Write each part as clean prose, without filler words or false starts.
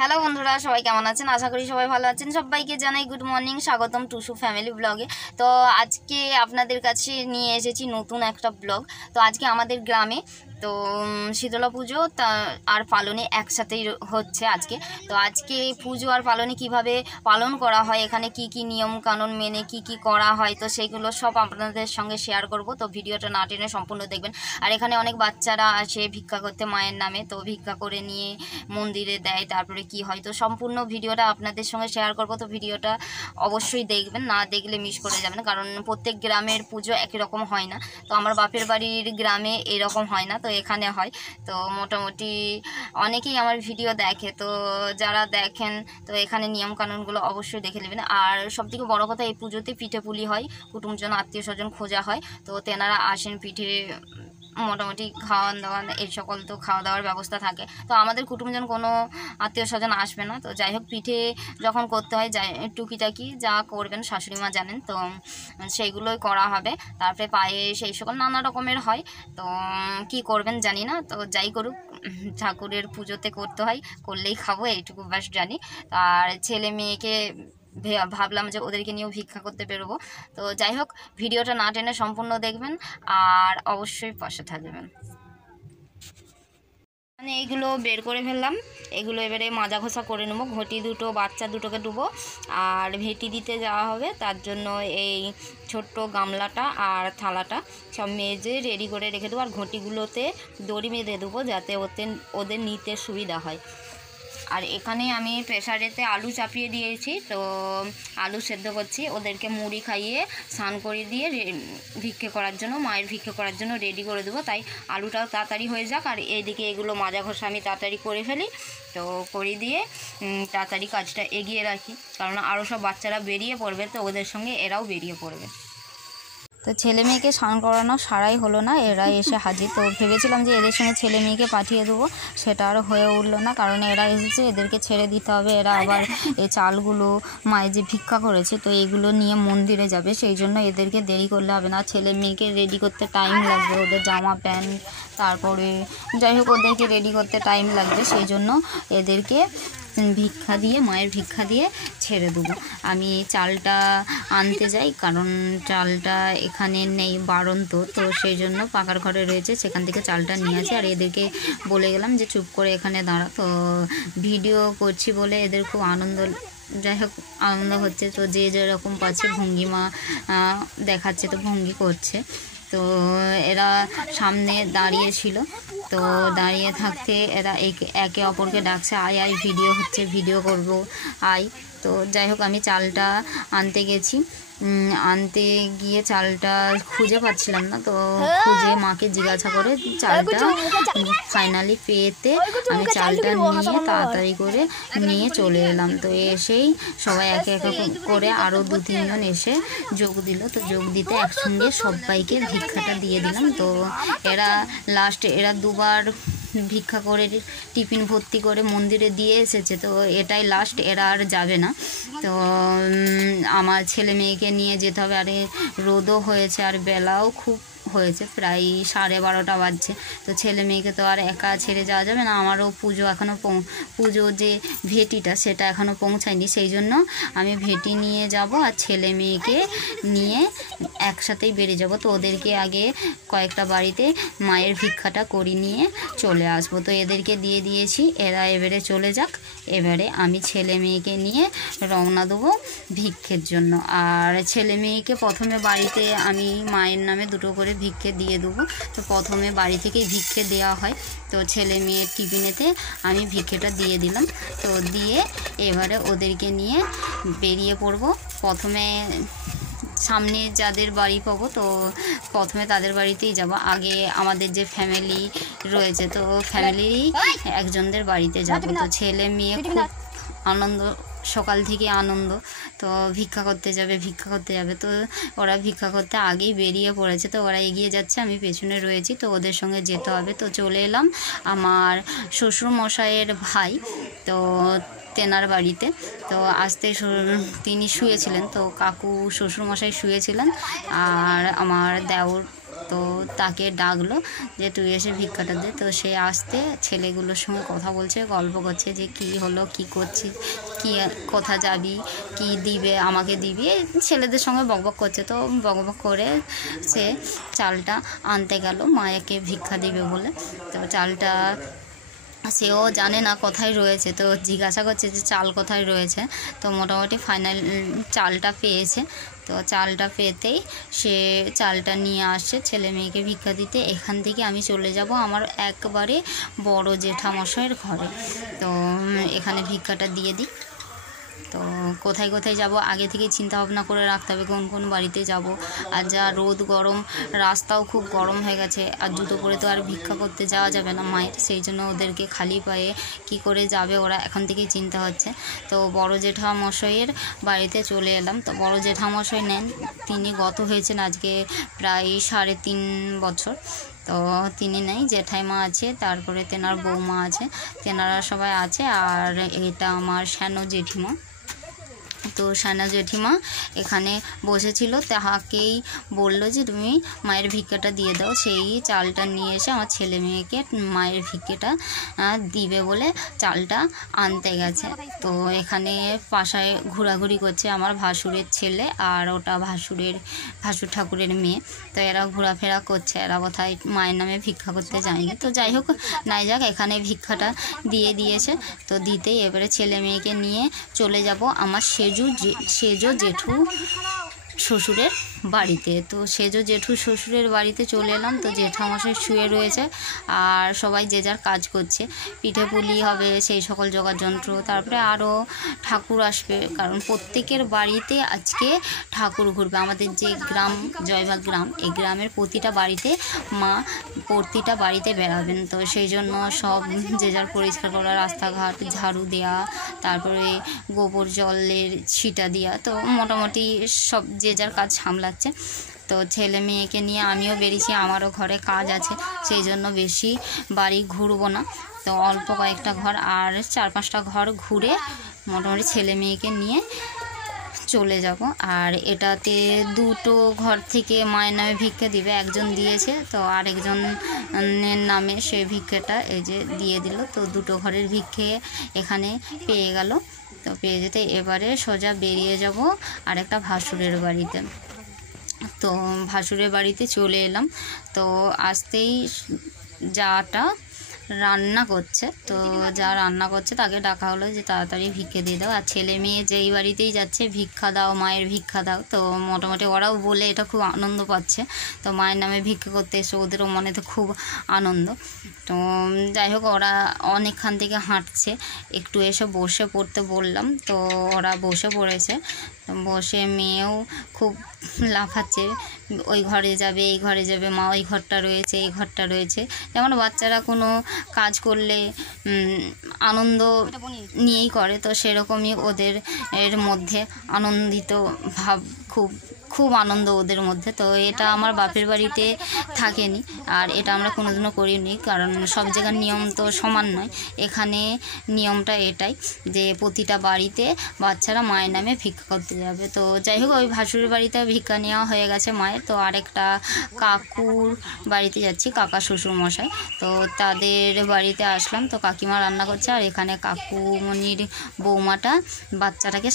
Hello বন্ধুরা, সবাই কেমন আছেন? আশা করি সবাই ভালো আছেন। সবাইকে জানাই গুড মর্নিং, স্বাগতম টুসু ফ্যামিলি ব্লগে। তো আজকে আপনাদের কাছে নিয়ে এসেছি নতুন একটা ব্লগ। তো আজকে আমাদের গ্রামে তো শীতলা পুজো আর পালনে একসাথেই হচ্ছে আজকে। তো আজকে পুজো আর পালনে কিভাবে পালন করা হয়, এখানে কি কি নিয়ম কানুন মেনে কি কি করা হয়, তো সেইগুলো সব আপনাদের সঙ্গে শেয়ার করব। তো ভিডিওটা না টেনে সম্পূর্ণ দেখবেন। আর এখানে অনেক বাচ্চারা আসে ভিক্ষা করতে মায়ের নামে, তো ভিক্ষা করে নিয়ে মন্দিরে দেয়, তারপরে কি হয়, তো সম্পূর্ণ ভিডিওটা আপনাদের সঙ্গে শেয়ার করব। তো ভিডিওটা অবশ্যই দেখবেন, না দেখলে মিস করে যাবেন, কারণ প্রত্যেক গ্রামের পুজো একই রকম হয় না। তো আমার বাপের বাড়ির গ্রামে এরকম হয় না, তো এখানে হয়। তো মোটামুটি অনেকেই আমার ভিডিও দেখে, তো যারা দেখেন তো এখানে নিয়মকানুনগুলো অবশ্যই দেখে নেবেন। আর সবথেকে বড় কথা, এই পুজোতে পিঠে পুলি হয়, কুটুমজন আত্মীয় স্বজন খোঁজা হয়, তো তেনারা আসেন, পিঠে মোটামুটি খাওয়ান দাওয়ান এই সকল তো খাওয়া দাওয়ার ব্যবস্থা থাকে। তো আমাদের কুটুমজন কোনো আত্মীয় স্বজন আসবে না, তো যাই হোক পিঠে যখন করতে হয় যাই টুকিটাকি যা করবেন শাশুড়ি মা জানেন, তো সেইগুলোই করা হবে। তারপরে পায়েস এই সকল নানা রকমের হয়, তো কি করবেন জানি না, তো যাই করুক ঠাকুরের পুজোতে করতে হয়, করলেই খাবো এইটুকু ব্যাস জানি। আর ছেলে মেয়েকে ভাবলাম যে ওদেরকে নিয়েও ভিক্ষা করতে বেরোবো। তো যাই হোক ভিডিওটা না টেনে সম্পূর্ণ দেখবেন আর অবশ্যই পাশে থাকবেন। মানে এইগুলো বের করে ফেললাম, এগুলো এবারে মাজা ঘষা করে নেবো। ঘটি দুটো বাচ্চা দুটোকে ডুবো আর ভেটি দিতে যাওয়া হবে, তার জন্য এই ছোট্ট গামলাটা আর থালাটা সব মেজে রেডি করে রেখে দেবো। আর ঘটিগুলোতে দড়ি বেঁধে দেবো যাতে ওদের নিতে সুবিধা হয়। আর এখানে আমি প্রেসারেতে আলু চাপিয়ে দিয়েছি, তো আলু সেদ্ধ করছি। ওদেরকে মুড়ি খাইয়ে স্নান করে দিয়ে ভিক্ষে করার জন্য, মায়ের ভিক্ষে করার জন্য রেডি করে দেবো। তাই আলুটাও তাড়াতাড়ি হয়ে যাক, আর এইদিকে এগুলো মাজা ঘষা আমি তাড়াতাড়ি করে ফেলি। তো করে দিয়ে তাড়াতাড়ি কাজটা এগিয়ে রাখি, কারণ আরও সব বাচ্চারা বেরিয়ে পড়বে, তো ওদের সঙ্গে এরাও বেরিয়ে পড়বে। তো ছেলে মেয়েকে স্নান করানো সারাই হলো না, এরা এসে হাজির। তো ভেবেছিলাম যে এদের সঙ্গে ছেলে মেয়েকে পাঠিয়ে দেবো, সেটা আর হয়ে উঠলো না, কারণ এরা এসেছে, এদেরকে ছেড়ে দিতে হবে। এরা আবার এই চালগুলো মায়ের যে ভিক্ষা করেছে, তো এগুলো নিয়ে মন্দিরে যাবে, সেই জন্য এদেরকে দেরি করলে হবে না। ছেলে মেয়েকে রেডি করতে টাইম লাগবে, ওদের জামা প্যান্ট, তারপরে যাই হোক ওদেরকে রেডি করতে টাইম লাগবে, সেই জন্য এদেরকে ভিক্ষা দিয়ে মায়ের ভিক্ষা দিয়ে ছেড়ে দেবো। আমি চালটা আনতে যাই, কারণ চালটা এখানে নেই, বাড়ন্ত, তো সেই জন্য পাকার ঘরে রয়েছে, সেখান থেকে চালটা নিয়ে আসি। আর এদেরকে বলে গেলাম যে চুপ করে এখানে দাঁড়া। তো ভিডিও করছি বলে এদের খুব আনন্দ, যাই হোক আনন্দ হচ্ছে। তো যে যেরকম পাচ্ছে ভঙ্গিমা দেখাচ্ছে, তো ভঙ্গি করছে। তো এরা সামনে দাঁড়িয়ে ছিল, তো দাঁড়িয়ে থাকতে এরা একে অপরকে ডাকছে, আয় আয় ভিডিও হচ্ছে, ভিডিও করব আয়। তো যাই হোক আমি চালটা আনতে গেছি, আনতে গিয়ে চালটা খুঁজে পাচ্ছিলাম না, তো খুঁজে মাকে জিজ্ঞাসা করে চালটা ফাইনালি পেতে আমি চালটা নিয়ে তাড়াতাড়ি করে নিয়ে চলে এলাম। তো এসেই সবাই একে একে করে আরও 2-3 জন এসে যোগ দিল, তো যোগ দিতে একসঙ্গে সবাইকে ভিক্ষাটা দিয়ে দিলাম। তো এরা দুবার ভিক্ষা করে টিফিন ভর্তি করে মন্দিরে দিয়ে এসেছে, তো এটাই লাস্ট, এরা আর যাবে না। তো আমার ছেলে মেয়েকে নিয়ে যেতে হবে, আর রোদও হয়েছে আর বেলাও খুব হয়েছে, প্রায় 12:30 বাজছে। তো ছেলে মেয়েকে তো আর একা ছেড়ে যাওয়া যাবে না, আমারও পুজো এখনও পুজো যে ভেটিটা সেটা এখনও পৌঁছায়নি, সেই জন্য আমি ভেটি নিয়ে যাব আর ছেলে মেয়েকে নিয়ে একসাথেই বেরিয়ে যাব। তো ওদেরকে আগে কয়েকটা বাড়িতে মায়ের ভিক্ষাটা করি নিয়ে চলে আসবো। তো এদেরকে দিয়ে দিয়েছি, এরা এবারে চলে যাক। এবারে আমি ছেলে মেয়েকে নিয়ে রওনা দেবো ভিক্ষের জন্য। আর ছেলে মেয়েকে প্রথমে বাড়িতে আমি মায়ের নামে 2টো করে ভিক্ষে দিয়ে দেবো। তো প্রথমে বাড়ি থেকেই ভিক্ষে দেওয়া হয়, তো ছেলে মেয়ের টিফিনেতে আমি ভিক্ষেটা দিয়ে দিলাম। তো দিয়ে এবারে ওদেরকে নিয়ে বেরিয়ে পড়বো। প্রথমে সামনে যাদের বাড়ি পাবো, তো প্রথমে তাদের বাড়িতেই যাব। আগে আমাদের যে ফ্যামিলি রয়েছে, তো ফ্যামিলিরই একজনদের বাড়িতে যাব। তো ছেলে মেয়ে খুব আনন্দ, সকাল থেকে আনন্দ, তো ভিক্ষা করতে যাবে। তো ওরা ভিক্ষা করতে আগেই বেরিয়ে পড়েছে, তো ওরা এগিয়ে যাচ্ছে, আমি পেছনে রয়েছি, তো ওদের সঙ্গে যেতে হবে। তো চলে এলাম আমার শ্বশুর মশাইয়ের ভাই, তো তেনার বাড়িতে। তো আসতে তিনি শুয়েছিলেন, তো কাকু শ্বশুরমশাই শুয়েছিলেন, আর আমার দেওর তো তাকে ডাকলো যে তুই এসে ভিক্ষাটা দে। তো সে আসতে ছেলেগুলোর সঙ্গে কথা বলছে, গল্প করছে যে কি হলো, কি করছিস, কি কোথা যাবি, কি দিবে, আমাকে দিবি, ছেলেদের সঙ্গে বকবক করছে। তো বকবক করে সে চালটা আনতে গেল মায়াকে ভিক্ষা দিবে বলে। তো চালটা সেও জানে না কোথায় রয়েছে, তো জিজ্ঞাসা করছে যে চাল কোথায় রয়েছে। তো মোটামুটি ফাইনাল চালটা পেয়েছে। তো চালটা পেতেই সে চালটা নিয়ে আসছে ছেলে মেয়েকে ভিক্ষা দিতে। এখান থেকে আমি চলে যাব আমার একবারে বড় জেঠামশাইয়ের ঘরে। তো এখানে ভিক্ষাটা দিয়ে দিই। তো কোথায় কোথায় যাব আগে থেকে চিন্তা ভাবনা করে রাখতে হবে, কোন কোন বাড়িতে যাব। আর যা রোদ গরম, রাস্তাও খুব গরম হয়ে গেছে, আর জুতো পরে তো আর ভিক্ষা করতে যাওয়া যাবে না মায়ের, সেই জন্য ওদেরকে খালি পায়ে কি করে যাবে ওরা এখন থেকেই চিন্তা হচ্ছে। তো বড় জেঠামশাইয়ের বাড়িতে চলে এলাম। তো বড় জেঠামশাই নেন, তিনি গত হয়েছেন আজকে প্রায় 3.5 বছর। তো তিনি নেই, জেঠাইমা আছে, তারপরে তেনার বৌমা আছে, তেনারা সবাই আছে। আর এটা আমার শ্যানো জেঠিমা। তো সানা জেঠিমা এখানে বসেছিল, তাহাকেই বলল যে তুমি মায়ের ভিক্ষাটা দিয়ে দাও। সেই চালটা নিয়ে এসে আমার ছেলে মেয়েকে মায়ের ভিক্ষাটা দিবে বলে চালটা আনতে গেছে। তো এখানে পাশায় ঘোরাঘুরি করছে আমার ভাসুরের ছেলে, আর ওটা ভাসুর ঠাকুরের মেয়ে। তো এরা ঘোরাফেরা করছে, এরা কোথায় মায়ের নামে ভিক্ষা করতে যায়নি। তো যাই হোক, নাই যাক, এখানে ভিক্ষাটা দিয়ে দিয়েছে। তো দিতেই এবারে ছেলে মেয়েকে নিয়ে চলে যাব আমার সেজো জেঠু শ্বশুরের বাড়িতে। তো সেজো জেঠু শ্বশুরের বাড়িতে চলে এলাম। তো জেঠামশাই শুয়ে রয়েছে আর সবাই যে যার কাজ করছে, পিঠে পুলি হবে, সেই সকল জোগাড় যন্ত্র, তারপরে আরও ঠাকুর আসবে, কারণ প্রত্যেকের বাড়িতে আজকে ঠাকুর ঘুরবে। আমাদের যে গ্রাম জয়বাগ গ্রাম, এই গ্রামের প্রতিটা বাড়িতে মা প্রতিটা বাড়িতে বেড়াবেন। তো সেই জন্য সব যে যার পরিষ্কার করা, রাস্তাঘাট ঝাড়ু দেওয়া, তারপরে গোবর জলের ছিটা দেওয়া, তো মোটামুটি সব যে যার কাজ সামলাচ্ছে। তো ছেলে মেয়েকে নিয়ে আমিও বেরিয়েছি, আমারও ঘরে কাজ আছে, সেই জন্য বেশি বাড়ি ঘুরবো না। তো অল্প কয়েকটা ঘর আর 4-5টা ঘর ঘুরে মোটামুটি ছেলে মেয়েকে নিয়ে চলে যাব। আর এটাতে 2টো ঘর থেকে মায়ের নামে ভিক্ষা দিবে, একজন দিয়েছে, তো আরেকজনের নামে সে ভিক্ষাটা এই যে দিয়ে দিল। তো 2টো ঘরের ভিক্ষে এখানে পেয়ে গেল। তো পেয়ে যেতে এবারে সোজা বেরিয়ে যাব আরেকটা ভাসুরের বাড়িতে। তো ভাসুরের বাড়িতে চলে এলাম। তো আসতেই যাটা রান্না করছে, তো যা রান্না করছে তাকে ডাকা হলো যে তাড়াতাড়ি ভিক্ষে দিয়ে দাও। আর ছেলে মেয়ে যেই বাড়িতেই যাচ্ছে ভিক্ষা দাও, মায়ের ভিক্ষা দাও। তো মোটামুটি ওরাও বলে এটা খুব আনন্দ পাচ্ছে। তো মায়ের নামে ভিক্ষা করতে এসে ওদেরও মনে তো খুব আনন্দ। তো যাই হোক, ওরা অনেকক্ষণ থেকে হাঁটছে, একটু এসে বসে পড়তে বললাম। তো ওরা বসে পড়েছে। বসে মেয়েও খুব লাফাচ্ছে, ওই ঘরে যাবে, এই ঘরে যাবে, মা ওই ঘরটা রয়েছে, এই ঘরটা রয়েছে। যেমন বাচ্চারা কোনো কাজ করলে আনন্দ নিয়েই করে, তো সেরকমই ওদের এর মধ্যে আনন্দিত ভাব, খুব আনন্দ ওদের মধ্যে। তো এটা আমার বাপের বাড়িতে থাকেনি, আর এটা আমরা কোনোদিনও করিনি, কারণ সব জায়গার নিয়ম তো সমান নয়। এখানে নিয়মটা এটাই যে প্রতিটা বাড়িতে বাচ্চারা মায়ের নামে ভিক্ষা করতে যাবে। তো যাই হোক, ওই ভাসুরের বাড়িতে ভিক্ষা নেওয়া হয়ে গেছে মায়ের। তো আরেকটা কাকুর বাড়িতে যাচ্ছি, কাকা শ্বশুর মশাই। তো তাদের বাড়িতে আসলাম। তো কাকিমা রান্না করছে, আর এখানে কাকুমণির বৌমাটা বাচ্চাটাকে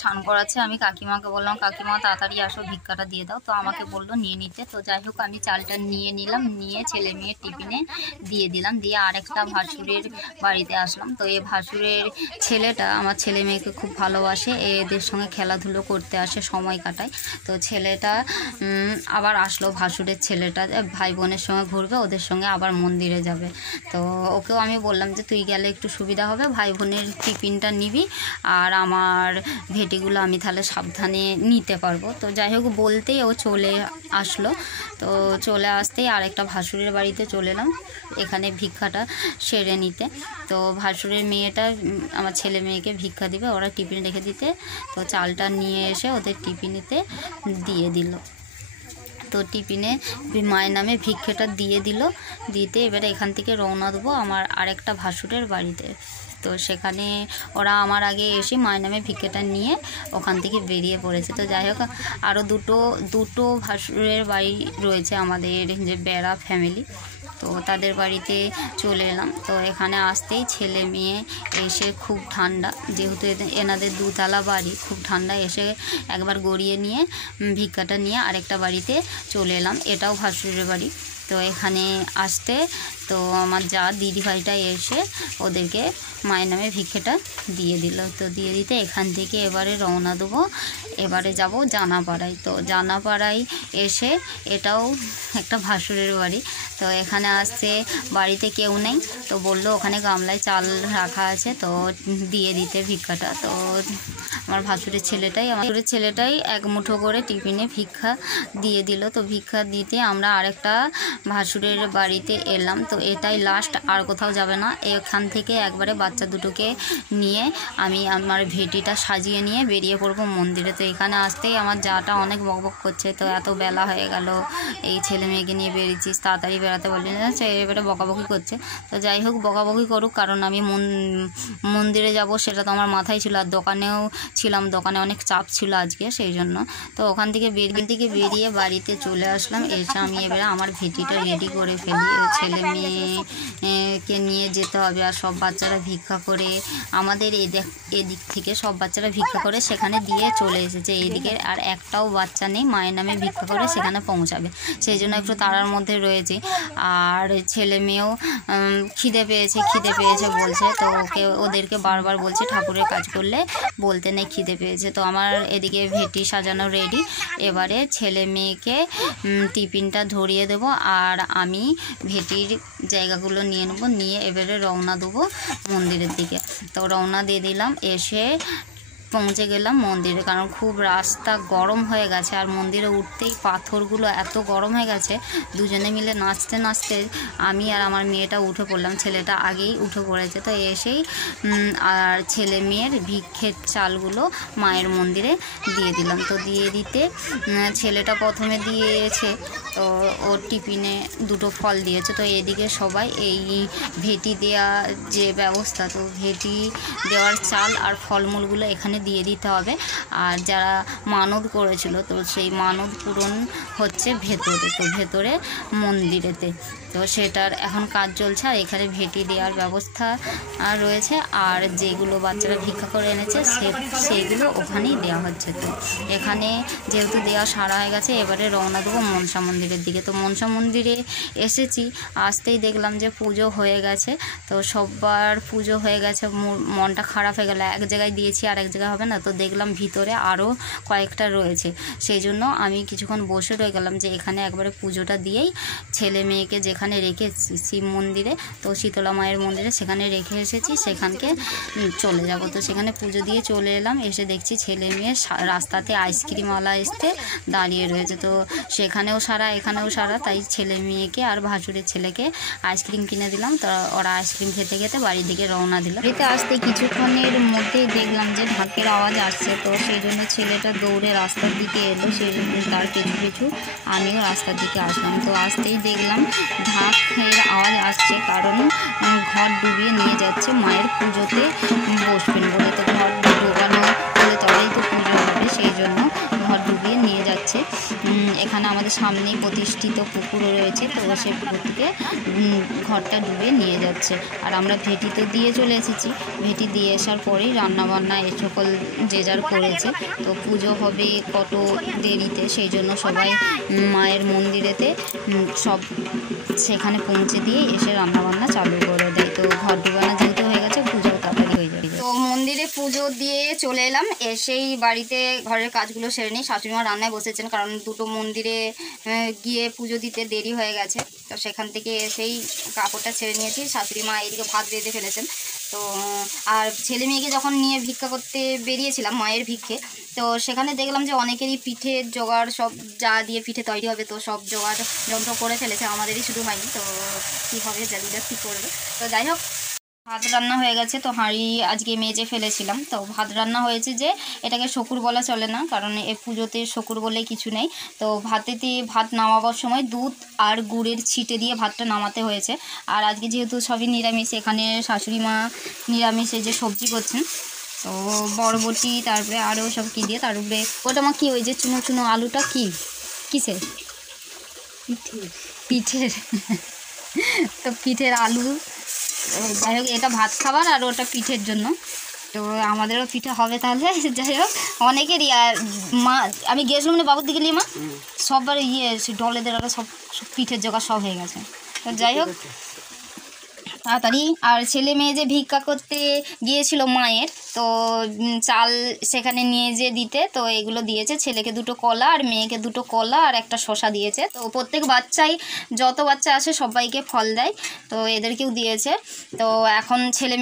স্নান করাচ্ছে। আমি কাকিমাকে বললাম, কাকিমা তাড়াতাড়ি আসো, ভিক্ষাটা দিয়ে দাও। তো আমাকে বললো নিয়ে নিতে। তো যাই হোক, আমি চালটা নিয়ে নিলাম, নিয়ে ছেলে মেয়ের টিফিনে দিয়ে দিলাম, দিয়ে আরেকটা ভাসুরের বাড়িতে আসলাম। তো এই ভাসুরের ছেলেটা আমার ছেলে মেয়েকে খুব ভালোবাসে, এদের সঙ্গে খেলাধুলো করতে আসে, সময় কাটায়। তো ছেলেটা আবার আসলো, ভাসুরের ছেলেটা ভাই বোনের সঙ্গে ঘুরবে, ওদের সঙ্গে আবার মন্দিরে যাবে। তো ওকেও আমি বললাম যে তুই গেলে একটু সুবিধা হবে, ভাই বোনের টিফিনটা নিবি, আর আমার ভেটিগুলো আমি তাহলে সাবধানে নিতে পারবো। তো যাই হোক, বলতেই ও চলে আসলো। তো চলে আসতেই আরেকটা ভাসুরের বাড়িতে চলে এলাম, এখানে ভিক্ষাটা সেরে নিতে। তো ভাসুরের মেয়েটা আমার ছেলে মেয়েকে ভিক্ষা দিবে, ওরা টিফিন রেখে দিতে। তো চালটা নিয়ে এসে ওদের টিফিনেতে দিয়ে দিল। তো টিফিনে মায়ের নামে ভিক্ষাটা দিয়ে দিল, দিতে এবারে এখান থেকে রওনা দেবো আমার আরেকটা ভাসুরের বাড়িতে। তো সেখানে ওরা আমার আগে এসে মায়ের নামে ভিক্ষেটা নিয়ে ওখান থেকে বেরিয়ে পড়েছে। তো যাই হোক, আরও দুটো ভাসুরের বাড়ি রয়েছে আমাদের যে বেড়া ফ্যামিলি, তো তাদের বাড়িতে চলে এলাম। তো এখানে আসতেই ছেলে মেয়ে এসে, খুব ঠান্ডা যেহেতু এনাদের দুতলা বাড়ি, খুব ঠান্ডা, এসে একবার গড়িয়ে নিয়ে ভিক্ষাটা নিয়ে আরেকটা বাড়িতে চলে এলাম, এটাও ভাসুরের বাড়ি। তো এখানে আসতে তো আমার যা দিদিভাইটা এসে ওদেরকে মায়ের নামে ভিক্ষেটা দিয়ে দিল। তো দিয়ে দিতে এখান থেকে এবারে রওনা দেবো, এবারে যাব জানাপাড়ায়। তো জানাপাড়ায় এসে, এটাও একটা ভাসুরের বাড়ি। তো এখানে আসতে বাড়িতে কেউ নেই, তো বললো ওখানে গামলায় চাল রাখা আছে, তো দিয়ে দিতে ভিক্ষাটা। তো আমার ভাসুরের ছেলেটাই এক মুঠো করে টিফিনে ভিক্ষা দিয়ে দিল। তো ভিক্ষা দিতে আমরা আরেকটা ভাসুরের বাড়িতে এলাম। তো এটাই লাস্ট, আর কোথাও যাবে না। এখান থেকে একবারে বাচ্চা দুটোকে নিয়ে আমি আমার ভেটিটা সাজিয়ে নিয়ে বেরিয়ে পড়বো মন্দিরে। তো এখানে আসতেই আমার যাটা অনেক বকবক করছে, তো এত বেলা হয়ে গেল, এই ছেলে মেয়েকে নিয়ে বেরিয়েছিস, তাড়াতাড়ি বেড়াতে বললি না, সে এবারে বকাবকি করছে। তো যাই হোক, বকাবকি করুক, কারণ আমি মন্দিরে যাব সেটা তো আমার মাথায় ছিল, আর দোকানেও ছিলাম, দোকানে অনেক চাপ ছিল আজকে, সেই জন্য। তো ওখান থেকে বেরিয়ে বাড়িতে চলে আসলাম। এসে আমি এবারে আমার ভেটিটা রেডি করে ফেলি, ছেলে মেয়েকে নিয়ে যেতে হবে। আর সব বাচ্চারা ভিক্ষা করে, আমাদের এদিক থেকে সব বাচ্চারা ভিক্ষা করে সেখানে দিয়ে চলে এসেছে এইদিকে, আর একটাও বাচ্চা নেই মায়ের নামে ভিক্ষা করে সেখানে পৌঁছাবে, সেই জন্য একটু তাড়ার মধ্যে রয়েছে। আর ছেলে মেয়েও খিদে পেয়েছে বলছে, তো ওদেরকে বারবার বলছে ঠাকুরের কাজ করলে বলতে নেই খিদে পেয়েছে। তো আমার এদিকে ভেটি সাজানো রেডি, এবারে ছেলে মেয়েকে টিফিনটা ধরিয়ে দেবো, আর আমি ভেটির জায়গাগুলো নিয়ে নেবো, নিয়ে এবারে রওনা দেবো মন্দিরের দিকে। তো রওনা দিয়ে দিলাম, এসে পৌঁছে গেলাম মন্দিরে, কারণ খুব রাস্তা গরম হয়ে গেছে, আর মন্দিরে উঠতেই পাথরগুলো এত গরম হয়ে গেছে, দুজনে মিলে নাচতে নাচতে আমি আর আমার মেয়েটা উঠে পড়লাম, ছেলেটা আগেই উঠে পড়েছে। তো এসেই আর ছেলে মেয়ের ভিক্ষের চালগুলো মায়ের মন্দিরে দিয়ে দিলাম। তো দিয়ে দিতে ছেলেটা প্রথমে দিয়েছে, তো ওর টিফিনে দুটো ফল দিয়েছে। তো এদিকে সবাই এই ভেটি দেওয়া যে ব্যবস্থা, তো ভেটি দেওয়ার চাল আর ফলমূলগুলো এখানে দিয়ে দিতে হবে। আর যারা মানত করেছিল, তো সেই মানত পূরণ হচ্ছে ভেতরে, তো ভেতরে মন্দিরেতে, তো সেটার এখন কাজ চলছে। আর এখানে ভেটি দেওয়ার ব্যবস্থা রয়েছে, আর যেগুলো বাচ্চারা ভিক্ষা করে এনেছে সেইগুলো ওখানেই দেওয়া হচ্ছে। তো এখানে যেহেতু দেওয়া সারা হয়ে গেছে, এবারে রওনা দেবো মনসা মন্দিরের দিকে। তো মনসা মন্দিরে এসেছি, আসতেই দেখলাম যে পুজো হয়ে গেছে। তো সববার পুজো হয়ে গেছে, মনটা খারাপ হয়ে গেল, এক জায়গায় দিয়েছি আর এক জায়গায় হবে না। তো দেখলাম ভিতরে আরও কয়েকটা রয়েছে, সেই জন্য আমি কিছুক্ষণ বসে রয়ে গেলাম যে এখানে একবারে পুজোটা দিয়েই ছেলে মেয়েকে যেখানে রেখেছি শিব মন্দিরে, তো শীতলা মায়ের মন্দিরে সেখানে রেখে এসেছি, সেখানকে চলে যাব। তো সেখানে পুজো দিয়ে চলে এলাম, এসে দেখছি ছেলে মেয়ে রাস্তাতে আইসক্রিমওয়ালা এসে দাঁড়িয়ে রয়েছে। তো সেখানেও সারা এখানেও সারা, তাই ছেলে মেয়েকে আর ভাসুরের ছেলেকে আইসক্রিম কিনে দিলাম। তো ওরা আইসক্রিম খেতে খেতে বাড়ির দিকে রওনা দিল। বাড়িতে আসতে কিছুক্ষণের মধ্যেই দেখলাম যে ঢাকের আওয়াজ আসছে, তো সেই জন্য ছেলেটা দৌড়ে রাস্তার দিকে এলো, সেই জন্য তার পিছু আমিও রাস্তার দিকে আসলাম। তো আসতেই দেখলাম ঢাকের আওয়াজ আসছে, কারণ ঘর ডুবিয়ে নিয়ে যাচ্ছে, মায়ের পুজোতে বসবেন বলে। তো ঘর ডোবানো হলে তবেই তো পুজো হবে, সেই জন্য ঘর ডুবিয়ে নিয়ে যাচ্ছে। এখানে আমাদের সামনেই প্রতিষ্ঠিত পুকুরও রয়েছে, তো সেই পুকুর থেকে ঘরটা ডুবিয়ে নিয়ে যাচ্ছে। আর আমরা ভেটি তো দিয়ে চলে এসেছি, ভেটি দিয়ে আসার পরেই রান্নাবান্না এ সকল যে যার করেছে। তো পুজো হবে কত দেরিতে, সেই জন্য সবাই মায়ের মন্দিরেতে সব সেখানে পৌঁছে দিয়ে এসে রান্নাবান্না চালু করে দেয়। তো ঘর ডুবানো যেহেতু হয়ে গেছে, পুজো তাড়াতাড়ি হয়ে যাবে। তো মন্দিরে পুজো দিয়ে চলে এলাম, এসেই বাড়িতে ঘরের কাজগুলো সেরে নিই। শাশুড়িমা রান্নায় বসেছেন, কারণ দুটো মন্দিরে গিয়ে পুজো দিতে দেরি হয়ে গেছে। তো সেখান থেকে এসেই কাপড়টা ছেড়ে নিয়েছি, শাশুড়িমা এইদিকে ভাত বেঁধে ফেলেছেন। তো আর ছেলে মেয়েকে যখন নিয়ে ভিক্ষা করতে বেরিয়েছিলাম মায়ের ভিক্ষে, তো সেখানে দেখলাম যে অনেকেরই পিঠের জোগাড়, সব যা দিয়ে পিঠে তৈরি হবে, তো সব জোগাড় যন্ত্র করে ফেলেছে, আমাদেরই শুধু হয়নি। তো কী হবে, জালিটা কী করবে। তো যাই হোক, ভাত রান্না হয়ে গেছে, তো হাঁড়ি আজকে মেজে ফেলেছিলাম। তো ভাত রান্না হয়েছে, যে এটাকে শকুর বলা চলে না, কারণ এ পুজোতে শকুর বলে কিছু নেই। তো ভাতেতে ভাত নামাবার সময় দুধ আর গুড়ের ছিটে দিয়ে ভাতটা নামাতে হয়েছে। আর আজকে যেহেতু সবই নিরামিষ, এখানে শাশুড়ি মা নিরামিষে যে সবজি করছেন, তো বরবটি তারপরে আরও সব কী দিয়ে, তার উপরে ওটা মা কী, ওই যে চুনো চুনো আলুটা কী, কিসের? পিঠের। তো পিঠের আলু, যাই হোক এটা ভাত খাবার আর ওটা পিঠের জন্য। তো আমাদেরও পিঠে হবে তাহলে। যাই হোক অনেকেরই মা, আমি গিয়েছিলাম না বাবুর দিকে নিয়ে, মা সববার ডলেদের আরও সব পিঠের জোগাড় সব হয়ে গেছে। তো যাই হোক তাড়াতাড়ি। আর ছেলে মেয়ে যে ভিক্ষা করতে গিয়েছিল মায়ের, তো চাল সেখানে নিয়ে যে দিতে, তো এগুলো দিয়েছে। ছেলেকে 2টো কলা আর মেয়েকে 2টো কলা আর একটা শসা দিয়েছে। তো প্রত্যেক বাচ্চাই, যত বাচ্চা আসে সবাইকে ফল দেয়, তো এদেরকেও দিয়েছে। তো এখন ছেলে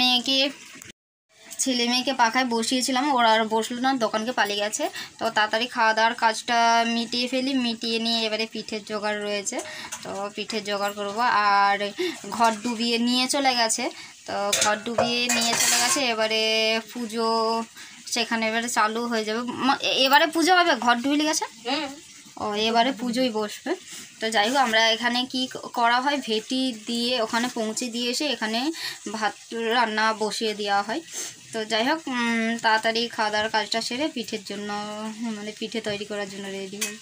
মেয়েকে পাখায় বসিয়েছিলাম, ওরা আর বসলো না, দোকানকে পালিয়ে গেছে। তো তাড়াতাড়ি খাওয়া দাওয়ার কাজটা মিটিয়ে ফেলি, মিটিয়ে নিয়ে এবারে পিঠের জোগাড় রয়েছে, তো পিঠের জোগাড় করব। আর ঘর ডুবিয়ে নিয়ে চলে গেছে, তো ঘর ডুবিয়ে নিয়ে চলে গেছে, এবারে পুজো সেখানে এবারে চালু হয়ে যাবে। এবারে পুজো হবে, ঘর ডুবিয়ে গেছে, ও এবারে পুজোই বসবে। তো যাই হোক আমরা এখানে কি করা হয়, ভেটি দিয়ে ওখানে পৌঁছে দিয়ে এসে এখানে ভাত রান্না বসিয়ে দেওয়া হয়। তো যাই হোক তাড়াতাড়ি খাওয়া দাওয়ার কাজটা সেরে পিঠের জন্য, মানে পিঠে তৈরি করার জন্য রেডি হই।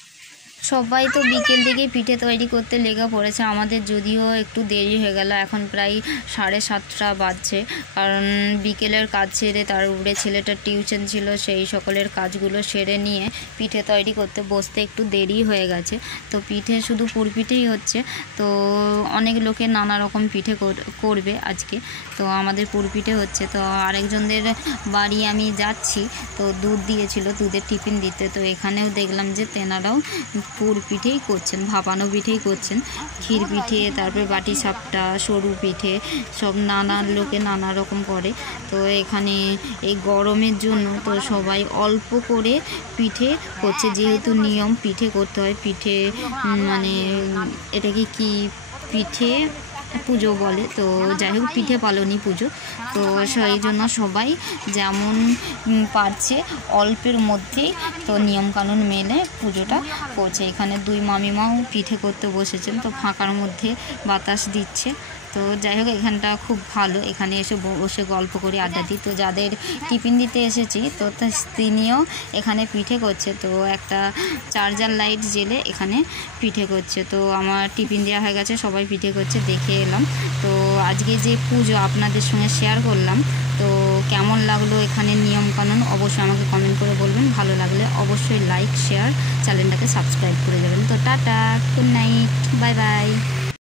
সবাই তো বিকেল দিকে পিঠে তৈরি করতে লেগে পড়েছে, আমাদের যদিও একটু দেরি হয়ে গেল, এখন প্রায় 7:30 বাজছে। কারণ বিকেলের কাজ সেরে তার উপরে ছেলেটার টিউশন ছিল, সেই সকলের কাজগুলো সেরে নিয়ে পিঠে তৈরি করতে বসতে একটু দেরি হয়ে গেছে। তো পিঠে শুধু পুরপিঠেই হচ্ছে, তো অনেক লোকে নানা রকম পিঠে করবে আজকে। তো আমাদের পুরপিঠে হচ্ছে। তো আরেকজনদের বাড়ি আমি যাচ্ছি, তো দুধ দিয়েছিল, দুধের টিফিন দিতে। তো এখানেও দেখলাম যে তেনারাও পুর পিঠেই করছেন, ভাপানো পিঠেই করছেন, ক্ষীর পিঠে, তারপরে বাটি সাপটা, সরু পিঠে, সব নানান লোকে নানা রকম করে। তো এখানে এই গরমের জন্য তো সবাই অল্প করে পিঠে করছে, যেহেতু নিয়ম পিঠে করতে হয়। পিঠে মানে এটাকে কি পিঠে পুজো বলে, তো যাই হোক পিঠে পালনই পুজো। তো সেই জন্য সবাই যেমন পারছে অল্পের মধ্যেই তো নিয়মকানুন মেনে পুজোটা করছে। এখানে 2 মামিমাও পিঠে করতে বসেছেন, তো ফাঁকার মধ্যে বাতাস দিচ্ছে। তো যাই হোক এখানটা খুব ভালো, এখানে এসে বসে গল্প করে আড্ডা দিই। তো যাদের টিফিন দিতে এসেছি, তো তিনিও এখানে পিঠে করছে, তো একটা চার্জার লাইট জেলে এখানে পিঠে করছে। তো আমার টিফিন দেওয়া হয়ে গেছে, সবাই পিঠে করছে, দেখে এলাম। তো আজকে যে পুজো আপনাদের সঙ্গে শেয়ার করলাম, তো কেমন লাগলো এখানে নিয়মকানুন অবশ্যই আমাকে কমেন্ট করে বলবেন। ভালো লাগলে অবশ্যই লাইক শেয়ার চ্যানেলটাকে সাবস্ক্রাইব করে দেবেন। তো tata, good night, bye bye.